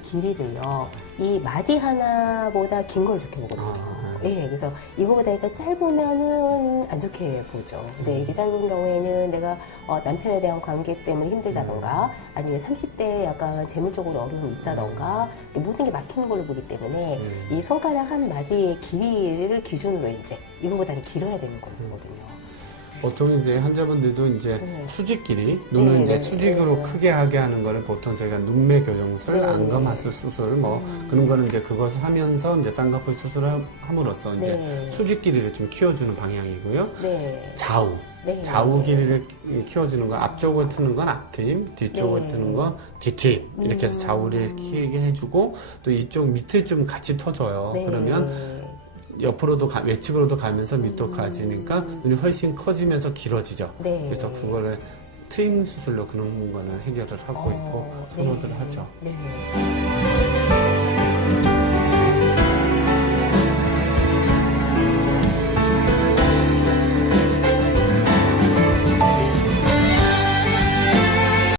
이 길이를요, 이 마디 하나보다 긴 걸 좋게 보거든요. 예, 그래서 이거보다 약간 짧으면은 안 좋게 보죠. 이제 이게 짧은 경우에는 내가 남편에 대한 관계 때문에 힘들다던가, 아니면 30대에 약간 재물적으로 어려움이 있다던가, 모든 게 막히는 걸로 보기 때문에 이 손가락 한 마디의 길이를 기준으로 이제 이거보다는 길어야 되는 거거든요. 보통 이제 환자분들도 이제 네. 수직 길이, 눈을 이제 수직으로 네. 크게 하게 하는 거를 보통 저희가 눈매 교정술, 네. 안검하수 수술, 뭐 그런 거는 이제 그것을 하면서 이제 쌍꺼풀 수술을 함으로써 이제 네. 수직 길이를 좀 키워주는 방향이고요. 네. 좌우. 네. 좌우 길이를 키워주는 건 앞쪽을 트는 건 앞트임, 뒤쪽을 네. 트는 건 뒤트임. 이렇게 해서 좌우를 키게 해주고 또 이쪽 밑에 좀 같이 터줘요. 네. 그러면 옆으로도 외측으로도 가면서 밑도 가지니까 눈이 훨씬 커지면서 길어지죠. 네. 그래서 그거를 트임 수술로 그런 거는 해결을 하고 있고 선호들 하죠. 네.